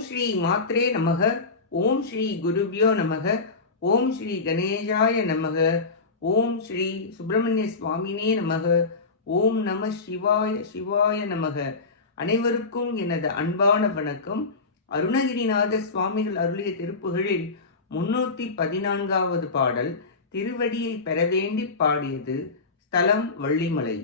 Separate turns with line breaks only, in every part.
ஓம் ஸ்ரீ மாத்ரே நமக. ஓம் ஸ்ரீ குருபியோ நமக. ஓம் ஸ்ரீ கணேசாய நமக. ஓம் ஸ்ரீ சுப்பிரமணிய சுவாமினே நமக. ஓம் நம சிவாய சிவாய நமக. அனைவருக்கும் எனது அன்பான வணக்கம். அருணகிரிநாத சுவாமிகள் அருளிய திருப்புகழில் முன்னூற்றி பதினான்காவது பாடல் திருவடியை பெற வேண்டி பாடியது ஸ்தலம் வள்ளிமலை.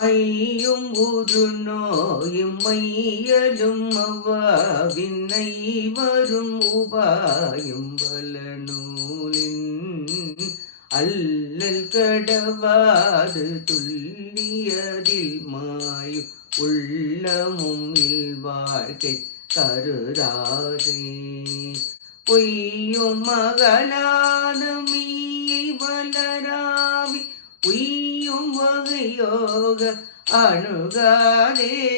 ஐயும் ஒரு நோயும் மையலும் அவ்வாவினை வரும் உபாயும் பல அல்லல் கடவாது துல்லியதில் மாயும் உள்ளமும் இல்வாழ்க்கை கருதாதே. பொய்யும் மகளாத அணுகாதே.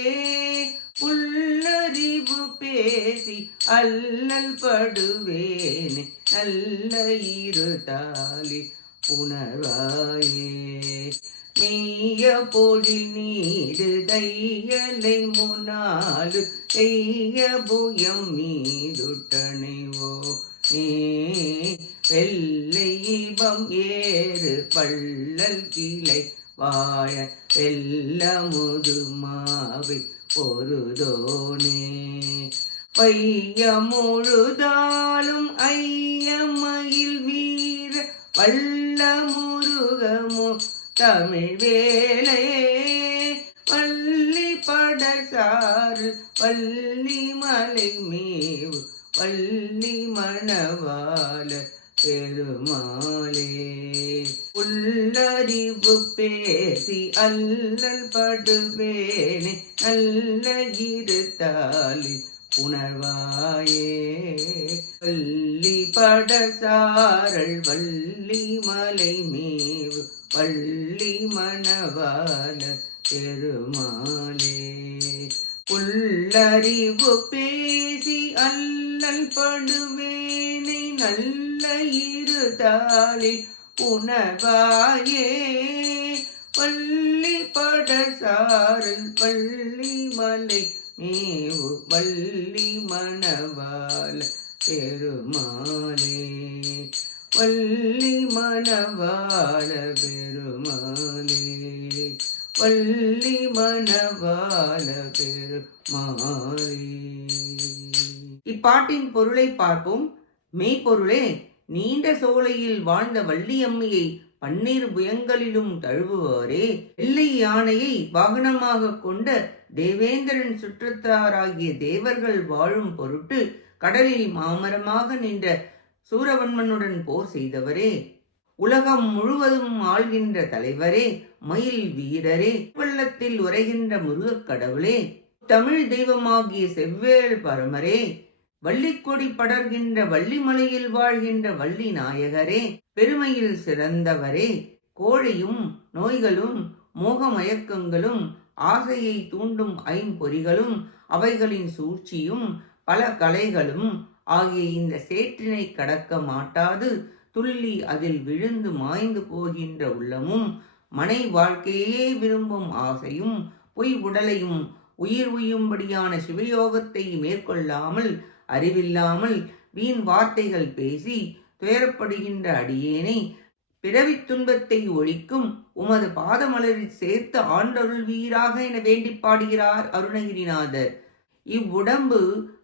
உள்ளறிவு பேசி அல்லல் படுவேனே. நல்ல இருதாலி உணர்வாயே மெய்ய பொழில் நீடு தையலை முன்னாலு செய்ய புயம் மீதுட்டனைவோ. ஏ இவம் ஏறு பள்ளல் கிளை வாழ வெல்ல முதுமாவை பொருதோனே. பைய முழுதாலும் ஐயமயில் வீர வல்ல முருகமோ தமிழ் வேலை வள்ளி படசாறு வள்ளி மலை மேவு வள்ளி மணவாள பெருமாளே. உள்ளறிவு பேசி அல்லல் படுவேனே நல்ல இருத்தாலில் உணர்வாயே வள்ளி படசாரல் வள்ளி மலை மேவு வள்ளி மணவால பெருமாளே. உள்ளறிவு பேசி அல்லல் படுவேனை நல்ல இருதாலில் உணவாயே பள்ளி படசாரல் பள்ளி மலை மேவு வள்ளி மணவாள பெருமாளே. வள்ளி மணவாள பெருமாளே. வள்ளி மணவாள பெருமாளே. இப்பாட்டின் பொருளை பார்ப்போம். மெய்ப்பொருளே நீண்ட சோலையில் வாழ்ந்த வள்ளியம்மையை பன்னீர் புயங்களிலும் தழுவுபவரே. வெள்ளை யானையை வாகனமாக கொண்ட தேவேந்திரன் சுற்றத்தாராகிய தேவர்கள் வாழும் பொருட்டு கடலில் மாமரமாக நின்ற சூரவன்மனுடன் போர் செய்தவரே. உலகம் முழுவதும் ஆள்கின்ற தலைவரே மயில் வீரரே வெள்ளத்தில் உரைகின்ற முருகக் கடவுளே. தமிழ் தெய்வமாகிய செவ்வேள் பரமரே. வள்ளிக்கொடி படர்கின்ற வள்ளிமலையில் வாழ்கின்ற வள்ளி நாயகரே பெருமையில் சிறந்தவரே. கோழையும் நோய்களும் மோகமயக்கங்களும் ஆசையை தூண்டும் ஐம்பொறிகளும் அவைகளின் சூழ்ச்சியும் பல கலைகளும் ஆகிய இந்த சேற்றினை கடக்க மாட்டாது. துள்ளி அதில் விழுந்து மாய்ந்து போகின்ற உள்ளமும் மனை வாழ்க்கையே விரும்பும் ஆசையும் பொய் உடலையும் உயிர் உய்யும்படியான சிவயோகத்தை மேற்கொள்ளாமல் அறிவில்லாமல் வீண் வார்த்தைகள் பேசி துயரப்படுகின்ற அடியேனை பிறவி துன்பத்தை ஒழிக்கும் உமது பாதமலரில் சேர்த்து ஆண்டருள்வீராக என வேண்டி பாடுகிறார் அருணகிரிநாதர். இவ்வுடம்பு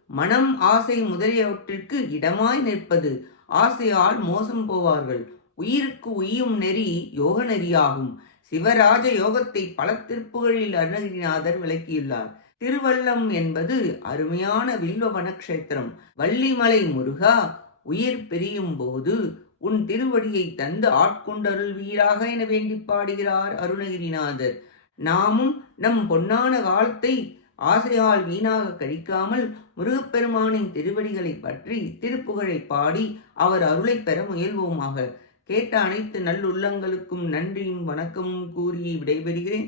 மனம் ஆசை முதலியவற்றிற்கு இடமாய் நிற்பது. ஆசையால் மோசம் போவார்கள். உயிருக்கு உயும் நெறி யோக நெறியாகும். சிவராஜ யோகத்தை பல திருப்புகளில் அருணகிரிநாதர் விளக்கியுள்ளார். திருவல்லம் என்பது அருமையான வில்வ வனக்ஷேத்திரம் வள்ளிமலை முருகா உயிர் பிரியும் போது உன் திருவடியை தந்து ஆட்கொண்டருள்வீராக என வேண்டி பாடுகிறார் அருணகிரிநாதர். நாமும் நம் பொன்னான காலத்தை ஆசையால் வீணாக கழிக்காமல் முருகப்பெருமானின் திருவடிகளை பற்றி திருப்புகழை பாடி அவர் அருளை பெற முயல்வோமாக. கேட்ட அனைத்து நல்லுள்ளங்களுக்கும் நன்றியும் வணக்கமும் கூறி விடைபெறுகிறேன்.